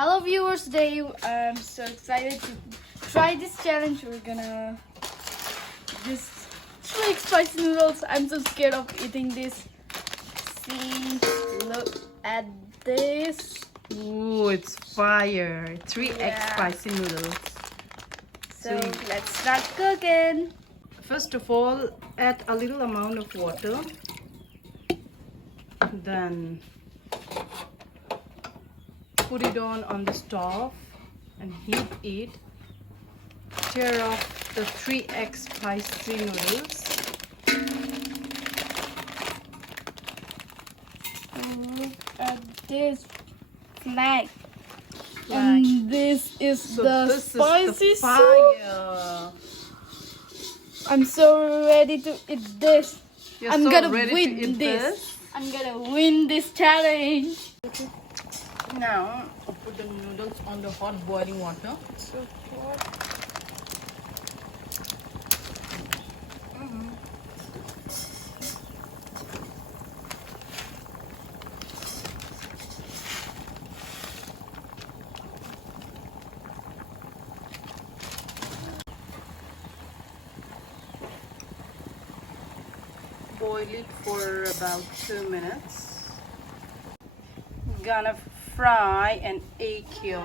Hello viewers, today I'm so excited to try this challenge. We're gonna this 3 spicy noodles. I'm so scared of eating this. See, look at this. Ooh, it's fire. 3x Yeah. spicy noodles. So let's start cooking. First of all, add a little amount of water. Then put it on the stove and heat it. Tear off the 3x spicy noodles. Look at this flag. Flag. And this is So the this spicy is the soup. fire. I'm so ready to eat this. You're I'm so gonna ready win to eat this. I'm gonna win this challenge. Now put the noodles on the hot boiling water. So hot. Boil it for about 2 minutes. Gonna fry an egg here. A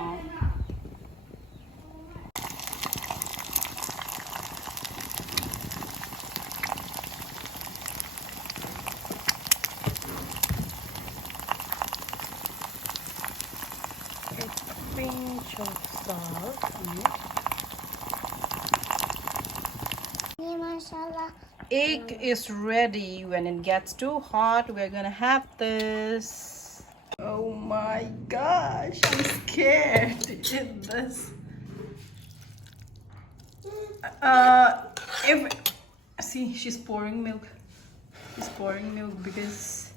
pinch of salt on it. Egg is ready. When it gets too hot, we're gonna have this. Oh my gosh, I'm scared to eat this. If see, she's pouring milk. She's pouring milk because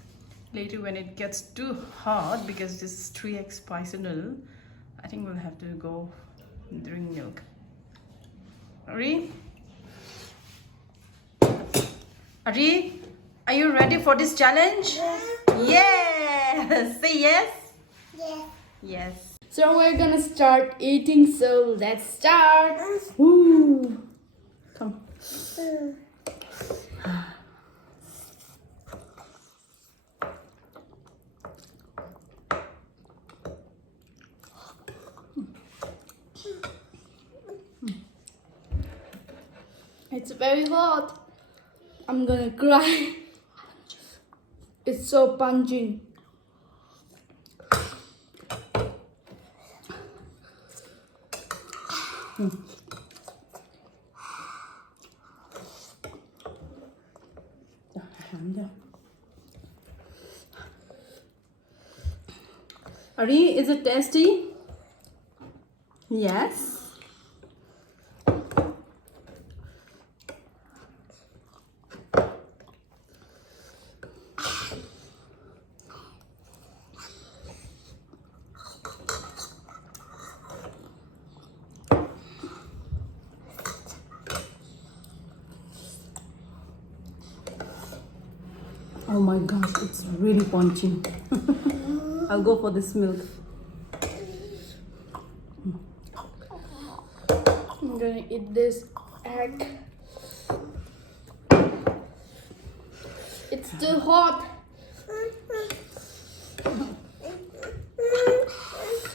later when it gets too hot, because this is 3x spicy noodle, I think we'll have to go drink milk. Ari? Ari, are you ready for this challenge? Yes! Say yes? Yes. Yes. So we're gonna start eating. So let's start. Ooh. Come. It's very hot. I'm gonna cry. It's so pungent. Ari, is it tasty? Yes. Oh my gosh, it's really punching. I'll go for this milk. I'm gonna eat this egg. It's too hot.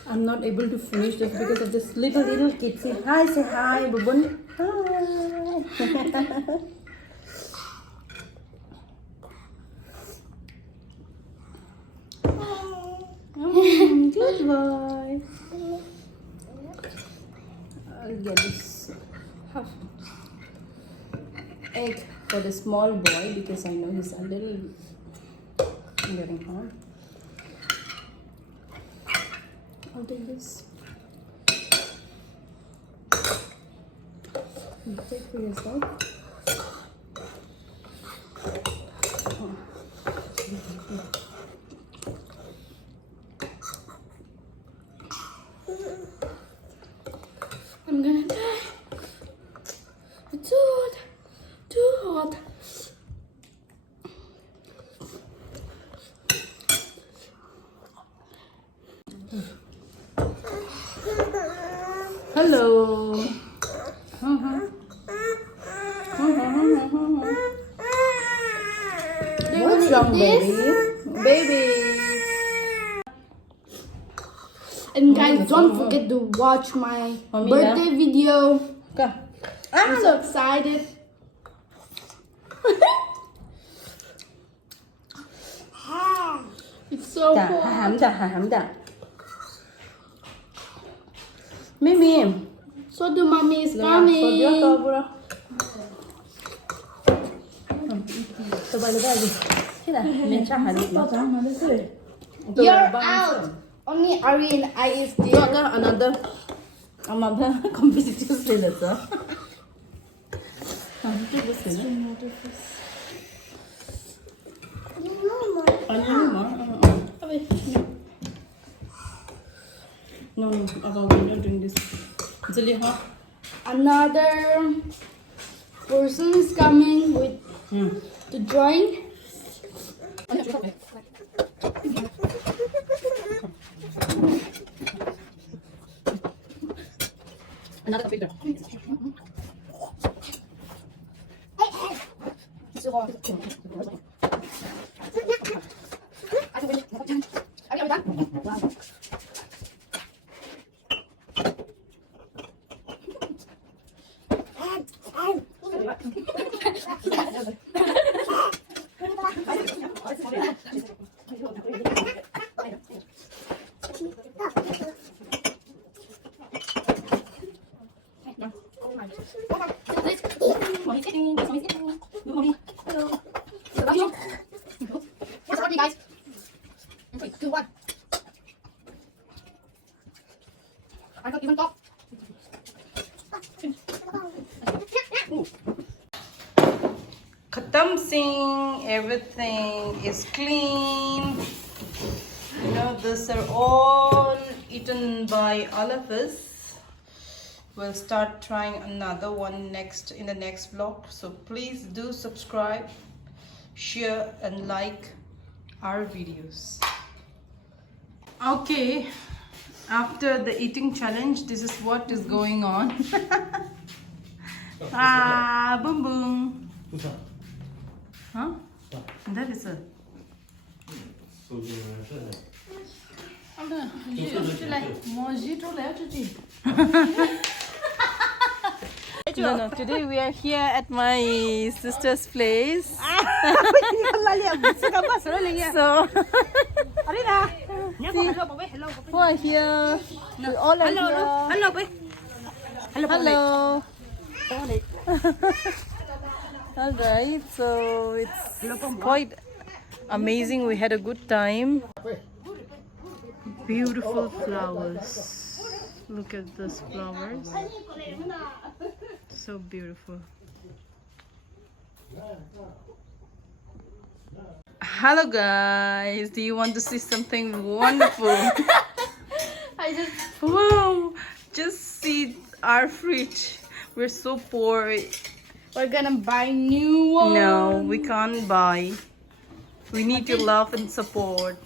I'm not able to finish this because of this little kid. Say hi, Bubun. Hi. Good boy. I'll get this half egg for the small boy because I know he's a little getting hot. I'll take this. You take for yourself. I'm gonna die. It's too hot. Too hot. Hello. What's wrong, baby? Baby. And guys, don't forget to watch my birthday video. I'm so excited. It's so cool. Mimi. So the mommy is coming. You're out. Only Ari and I is there. Another competitive student. No, about not doing this. Another person is coming with the drawing. Another picture. Guys, 3, 2, 1. I got even top. Khatam Singh, everything is clean. You know, these are all eaten by all of us. We'll start trying another one in the next vlog. So please do subscribe, share and like our videos. Okay, after the eating challenge, this is what is going on. Boom boom. Huh? That is it. No, today we are here at my sister's place. So, who are here? We all are here. Hello. Alright, so it's quite amazing. We had a good time. Beautiful flowers. Look at those flowers. So beautiful. Hello guys, do you want to see something wonderful? Wow, just see our fridge. We're so poor. We're gonna buy new one. No, we can't buy. We need your love and support.